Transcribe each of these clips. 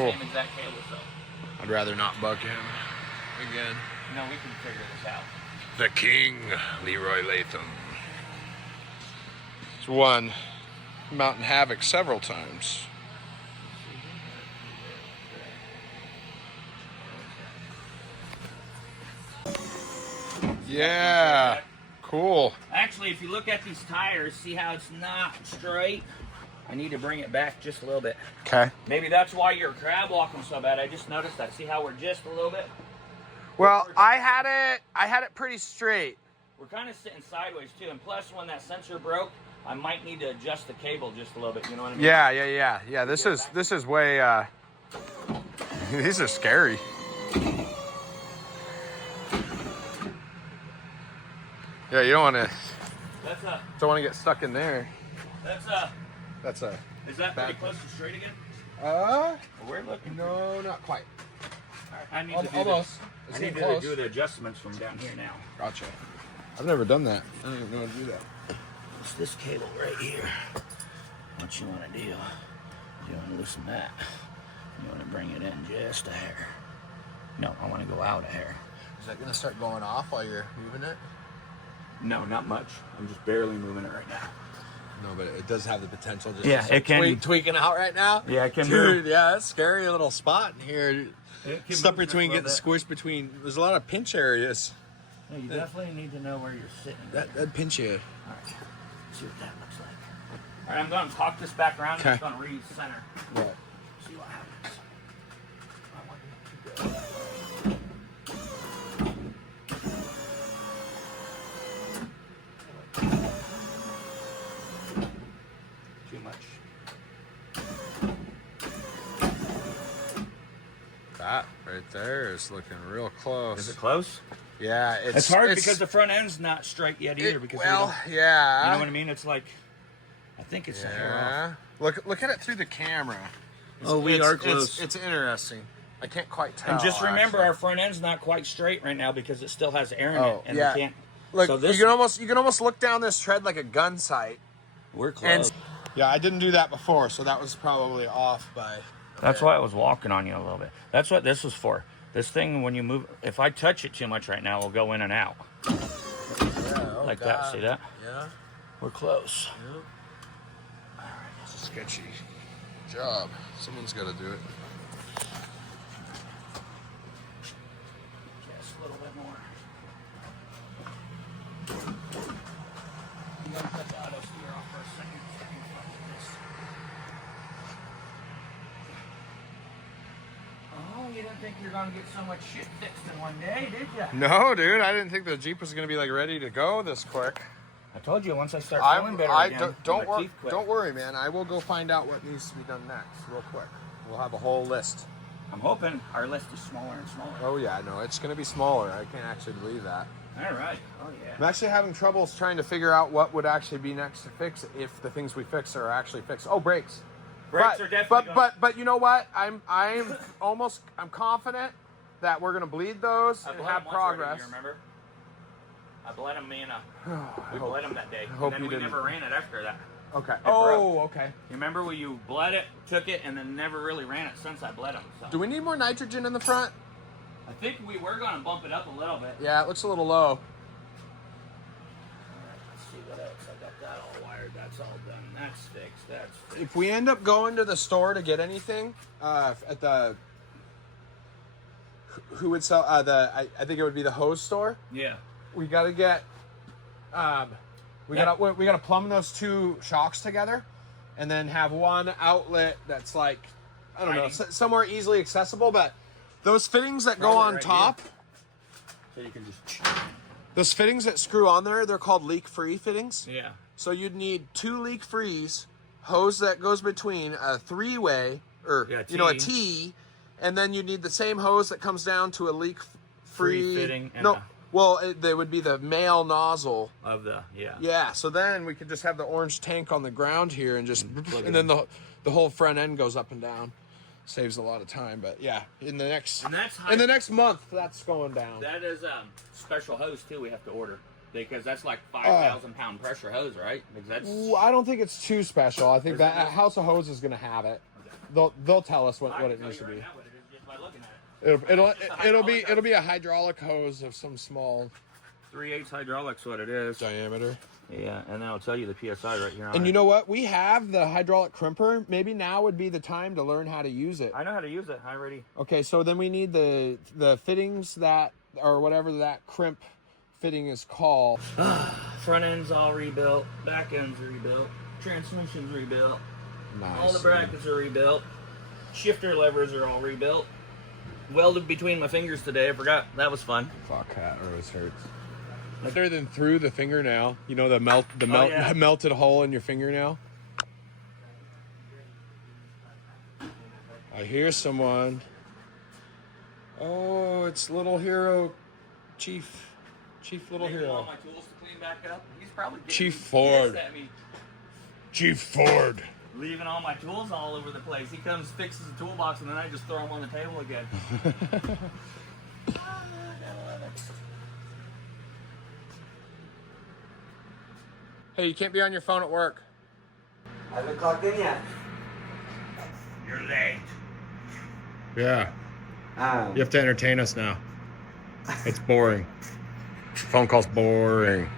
cool. Same exact cable, so. I'd rather not bug him again. No, we can figure this out. The King, Leroy Latham. He's won Mountain Havoc several times. Yeah, cool. Actually, if you look at these tires, see how it's not straight? I need to bring it back just a little bit. Okay. Maybe that's why you're crab walking so bad. I just noticed that. See how we're just a little bit? Well, I had it pretty straight. We're kind of sitting sideways too, and plus when that sensor broke, I might need to adjust the cable just a little bit. You know what I mean? Yeah. This is way. These are scary. Yeah, you don't want to get stuck in there. That's a. Is that pretty close to straight again? We're looking. No, not quite. I need Almost. I need to do the adjustments from down here now. Gotcha. I've never done that. I don't even know how to do that. It's this cable right here. What you want to do? You want to loosen that. You want to bring it in just a hair. No, I want to go out a hair. Is that gonna start going off while you're moving it? No, not much. I'm just barely moving it right now. No, but it does have the potential just Yeah, to it can tweaking out right now. Yeah, it can Dude, move. yeah, that's a scary little spot in here. It can Stuck move between, just a getting little squished between. There's a lot of pinch areas. bit. No, you definitely need to know where you're sitting. That'd pinch you. All right, see what that looks like. All right, I'm going to talk this back around. Okay. I'm just going to re-center. Right. See what happens. I want you to go. Too much. That right there is looking real close. Is it close? Yeah, It's hard because the front end's not straight yet either. Because yeah. you know what I mean? It's like, I think it's a hair off. Look at it through the camera. We are close. It's interesting. I can't quite tell. And just remember, actually. our front end's not quite straight right now because it still has air in Oh, it, and yeah. we can't. Look, so this, you can almost look down this tread like a gun sight. we're close. Yeah, I didn't do that before, so that was probably off by. That's why I was walking on you a little bit. That's what this was for. This thing, when you move, if I touch it too much right now, it'll go in and out. Yeah, Like that. See that? Yeah. We're close. Yep. It's a sketchy job. Someone's got to do it. Just a little bit more. I'm gonna cut the auto steer off for a second. So I can fuck with this. Oh, you didn't think you were gonna get so much shit fixed in one day, did you? No, dude, I didn't think the Jeep was going to be like ready to go this quick. I told you once I start feeling better again. Don't worry, man. I will go find out what needs to be done next, real quick. We'll have a whole list. I'm hoping our list is smaller and smaller. Oh yeah, no, it's going to be smaller. I can't actually believe that. All right. Oh yeah. I'm actually having troubles trying to figure out what would actually be next to fix if the things we fix are actually fixed. Oh, brakes. Brakes are definitely. But you know what? I'm confident that we're going to bleed those and have progress. You remember? I bled him, we bled him that day. hope And then you we didn't. never ran it after that. Okay. broke. Okay. You remember when you bled it, took it, and then never really ran it since I bled him. So. Do we need more nitrogen in the front? I think we were going to bump it up a little bit. Yeah, it looks a little low. All right, let's see what else. I got that all wired. That's all done. That's fixed. That's fixed. If we end up going to the store to get anything, at the who would sell I think it would be the hose store. Yeah. We got to get we got to plumb those two shocks together, and then have one outlet that's like I don't know somewhere easily accessible. But those fittings that go on top, so you can just those fittings that screw on there, they're called leak-free fittings. yeah. So you'd need two leak-frees, hose that goes between a three-way or a T, and then you need the same hose that comes down to a leak-free fitting. they would be the male nozzle Of the Yeah, so then we could just have the orange tank on the ground here and just and then the whole front end goes up and down. Saves a lot of time, but yeah, in the next month that's going down. That is special hose too. We have to order because that's like 5,000 pound pressure hose, right? Because that's I don't think it's too special. I think that House of Hose is going to have it. Okay. they'll tell us what it needs to be. It'll be a hydraulic hose of some small 3/8 hydraulics, what it is. diameter. Yeah, and then I'll tell you the PSI right here on And it. you know what? We have the hydraulic crimper. Maybe now would be the time to learn how to use it. I know how to use it. I already. Okay, so then we need the fittings that, or whatever that crimp fitting is called. Front end's all rebuilt. Back end's rebuilt. Transmission's rebuilt. Nice. All the brackets are rebuilt. Shifter levers are all rebuilt. Welded between my fingers today. I forgot. That was fun. Fuck, that always hurts. Better than through the fingernail. You know, the yeah. melted hole in your fingernail. I hear someone. Oh, it's Little Hero, Chief Little Making Hero. all my tools to clean back up. He's probably getting Chief Ford. pissed at me. Chief Ford. Leaving all my tools all over the place. He comes, fixes the toolbox, and then I just throw them on the table again. Hey, you can't be on your phone at work. I haven't clocked in yet. You're late. Yeah. You have to entertain us now. It's boring. Phone call's boring.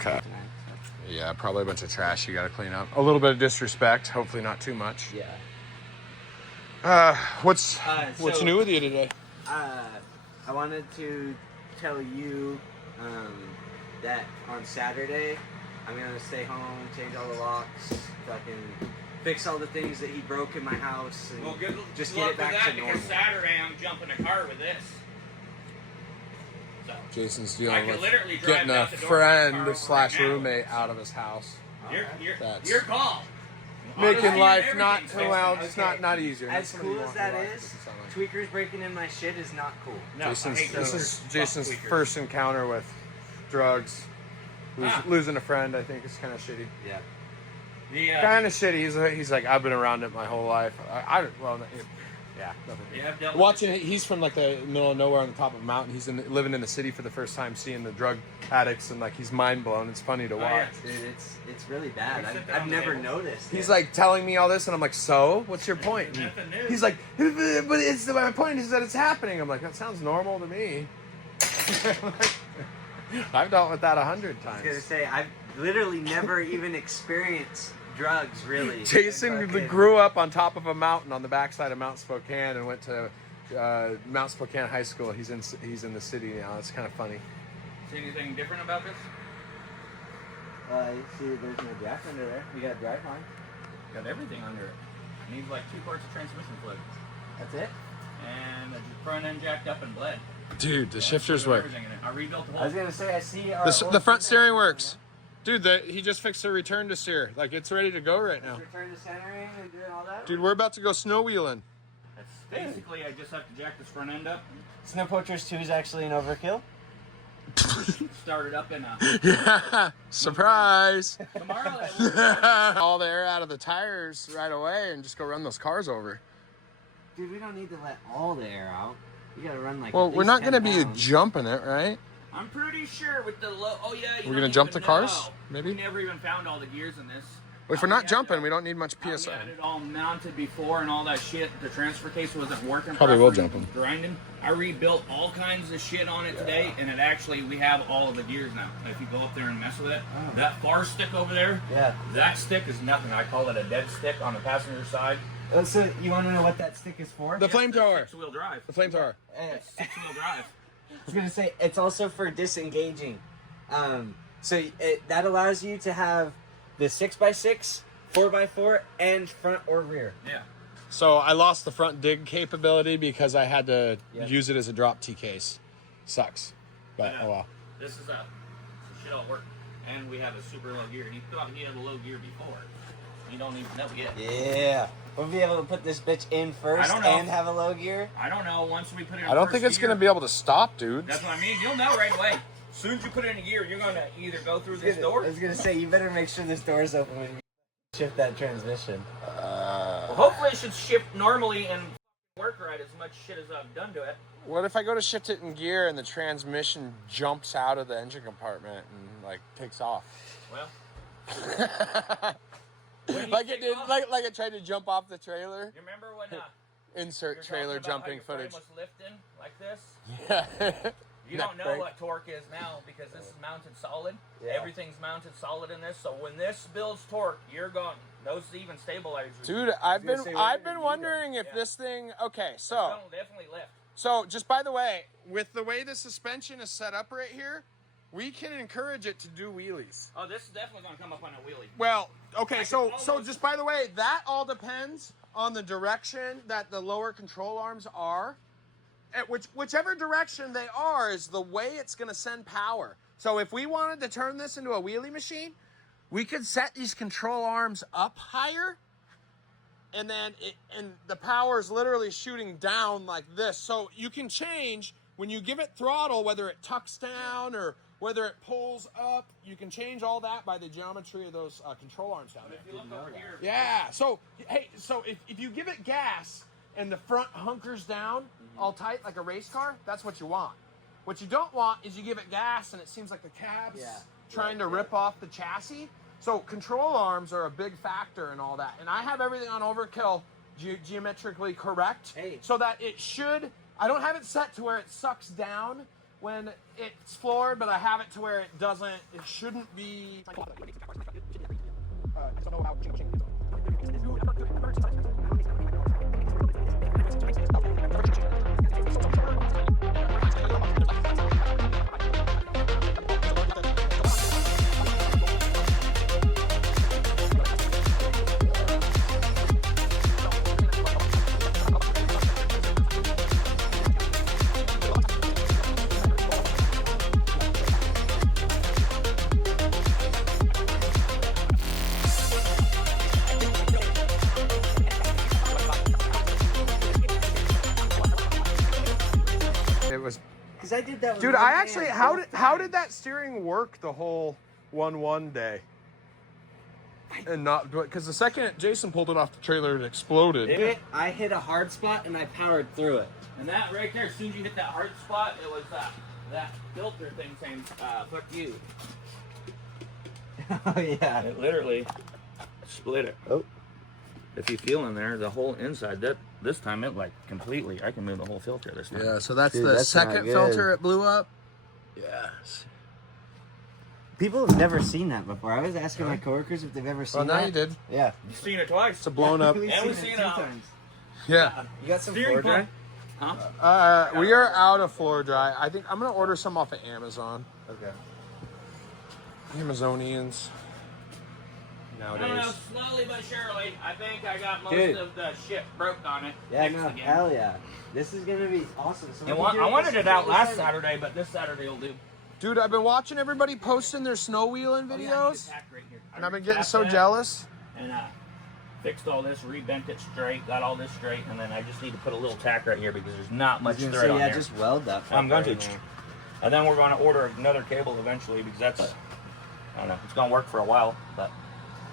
Okay. Yeah, probably a bunch of trash you gotta clean up. A little bit of disrespect, hopefully not too much. Yeah. What's So- new with you today? I wanted to tell you that on Saturday I'm gonna stay home, change all the locks, fucking fix all the things that he broke in my house, and Well, good just luck get it back with that, to normal. because Saturday I'm jumping a car with this. So, Jason's I dealing could with literally drive getting a out the door of my car friend / right now. roommate out of his house. That's- your call. Making Honesty life and not everything's fixed. well, it's Okay. not easier. As That's what you cool want as in that your life, is, doesn't sound like. tweakers breaking in my shit is not cool. No, I hate This tweakers. is Fuck Jason's tweakers. first encounter with drugs. Losing a friend, I think, is kind of shitty. Yeah. The, Kind of shitty. He's like, I've been around it my whole life. Yeah. Nothing. yeah, I've dealt with Watching it, he's from like the middle of nowhere on the top of a mountain. He's living in the city for the first time, seeing the drug addicts, and like he's mind blown. It's funny to watch. yeah. Dude, it's really bad. We sit there I've on the never table. noticed. He's it. like telling me all this, and I'm like, so what's your point? Nothing new. He's like, but it's my point is that it's happening. I'm like, that sounds normal to me. I've dealt with that 100 I was gonna times. say I've literally never even experienced drugs really. Jason Fucking- grew up on top of a mountain on the backside of Mount Spokane and went to Mount Spokane High School. He's in the city now. It's kind of funny. See anything different about this? You see, there's no jack under there. You got dry line. Got everything under it. Needs like 2 quarts of transmission fluid. That's it. And the front end jacked up and bled. Dude, the shifters work. Everything in it. I rebuilt the I whole was gonna say I see The front steering works. Dude, he just fixed the return to steer. Like, it's ready to go right now. Return to centering and doing all that. Dude, we're about to go snow wheeling. That's basically, I just have to jack this front end up. Snow Poachers 2 is actually an overkill. Start it up in a... Yeah, surprise. Tomorrow, All the air out of the tires right away and just go run those cars over. Dude, we don't need to let all the air out. You gotta run like. Well, at we're least not 10 going to be pounds. jumping it, right? I'm pretty sure with the low... Oh, yeah, you We're don't gonna jump even the cars, know. maybe? We never even found all the gears in this. Well, if we're not jumping, we don't need much We PSI. had it all mounted before and all that shit. The transfer case wasn't working. Probably will properly. jump 'em. It was grinding. I rebuilt all kinds of shit on it today, and it actually, we have all of the gears now. If you go up there and mess with it, that far stick over there, Yeah. that stick is nothing. I call it a dead stick on the passenger side. So you want to know what that stick is for? The flamethrower. Six-wheel drive. The flamethrower. I Six-wheel drive. was gonna say it's also for disengaging. That allows you to have the 6x6, 4x4, and front or rear. Yeah. So I lost the front dig capability because I had to Yeah. use it as a drop T case. Sucks. But, I know. oh well. This is a shit all work. And we have a super low gear. He thought he had a low gear before. You don't even know yet. Yeah. We'll be able to put this bitch in first I don't know. and have a low gear. I don't know. Once we put it in I don't first think it's gear, going to be able to stop, dude. That's what I mean. You'll know right away. As soon as you put it in a gear, you're going to either go through this door. I was gonna say you better make sure this door's open when you shift that transmission. Well, hopefully it should shift normally and work right as much shit as I've done to it. What if I go to shift it in gear and the transmission jumps out of the engine compartment and like takes off? Well, Like it did, like it tried to jump off the trailer. You remember when Insert you're trailer talking about how jumping your frame footage. was lifting like this? Yeah. You don't know what torque is now because this is mounted solid. Yeah. Everything's mounted solid in this. So when this builds torque, you're gone. Those even stabilizers. Dude, I've been wondering if this thing. Okay, so It'll definitely lift. So just by the way, with the way the suspension is set up right here, we can encourage it to do wheelies. Oh, this is definitely going to come up on a wheelie. Well, okay, so just by the way, that all depends on the direction that the lower control arms are. Whichever direction they are is the way it's going to send power. So if we wanted to turn this into a wheelie machine, we could set these control arms up higher, and then the power is literally shooting down like this. So you can change when you give it throttle, whether it tucks down or whether it pulls up. You can change all that by the geometry of those control arms down there. If you look over here, Yeah. So hey, if you give it gas and the front hunkers down all tight like a race car, that's what you want. What you don't want is you give it gas and it seems like the cab's trying to rip off the chassis. So control arms are a big factor in all that. And I have everything on Overkill geometrically correct so that it should, I don't have it set to where it sucks down when it's floored, but I have it to where it doesn't, it shouldn't be. It was, Because I did that with dude. one I hand actually, both how times. did that steering work the whole 1-1 day? And not because the second Jason pulled it off the trailer, it exploded. I hit a hard spot and I powered through it. and that right there, as soon as you hit that hard spot, it was that filter thing saying, fuck you. Oh yeah. It literally split it. Oh. If you feel in there, the whole inside, this time it like completely, I can move the whole filter this time. Yeah, so that's Dude, the that's not second good. filter it blew up. Yes. People have never seen that before. I was asking my coworkers if they've ever seen Well, now that. you did. Yeah. You've seen it twice. It's a blown up. We've And we've seen seen it two it. times. Yeah. You got some Steering floor dry? Huh? We are out of floor dry. I think I'm gonna order some off of Amazon. Okay. Amazonians. I don't know, Nowadays. slowly but surely, I think I got most Dude. of the shit broke on it. Yeah, fixed no, again. hell yeah. This is gonna be awesome. So I wanted it out last Saturday, but this Saturday will do. Dude, I've been watching everybody posting their snow wheeling Oh, videos, Right here. and I've been getting so jealous. And fixed all this, rebent it straight, got all this straight, and then I just need to put a little tack right here because there's not much thread on there. just weld that. I'm going to. right now. And then we're going to order another cable eventually because that's, I don't know, it's going to work for a while, but.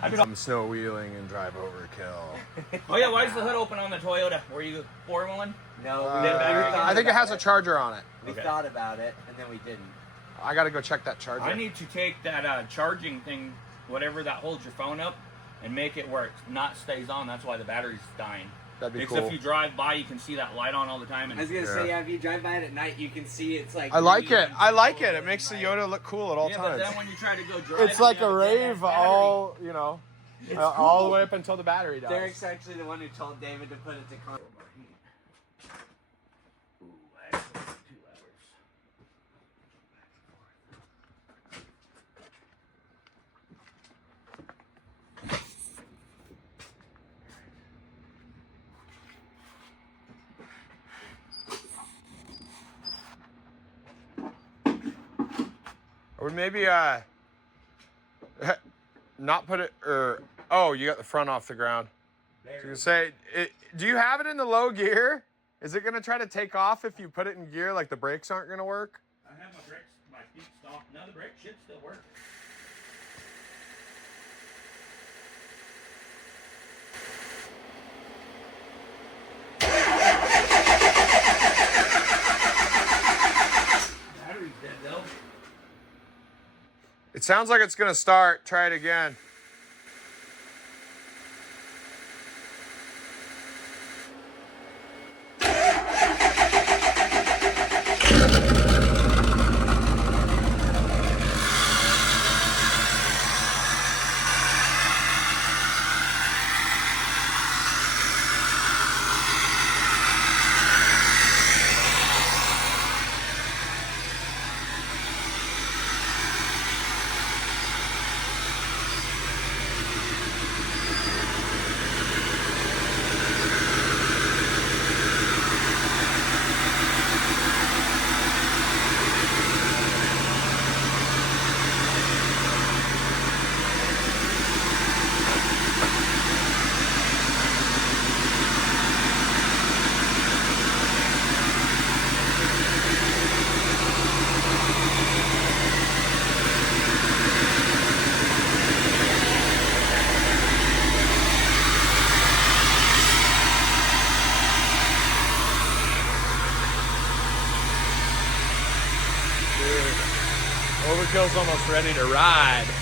I'm snow wheeling and drive overkill. Oh yeah, why is the hood open on the Toyota? Were you four-wheeling? No, I think it has a charger on it. We Okay. thought about it, and then we didn't. I gotta go check that charger. I need to take that charging thing, whatever that holds your phone up, and make it where it not stays on. That's why the battery's dying. That'd be Because cool. if you drive by, you can see that light on all the time. And I was gonna say, yeah, if you drive by it at night, you can see it's like. I like green it. and I like gold it. It and makes the like- Yoda look cool at all yeah, times. but then when you try to go drive, It's like you a have dead-ass rave, battery. all you know, all the way up until the battery dies. Derek's actually the one who told David to put it to con. Ooh, actually, 2 hours. Or maybe not put it or oh, you got the front off the ground. So you say, do you have it in the low gear? Is it gonna try to take off if you put it in gear? Like the brakes aren't gonna work? I have my brakes, my feet stopped. No, the brake should still work. Battery's dead though. It's sounds like it's gonna start. Try it again. Overkill's almost ready to ride.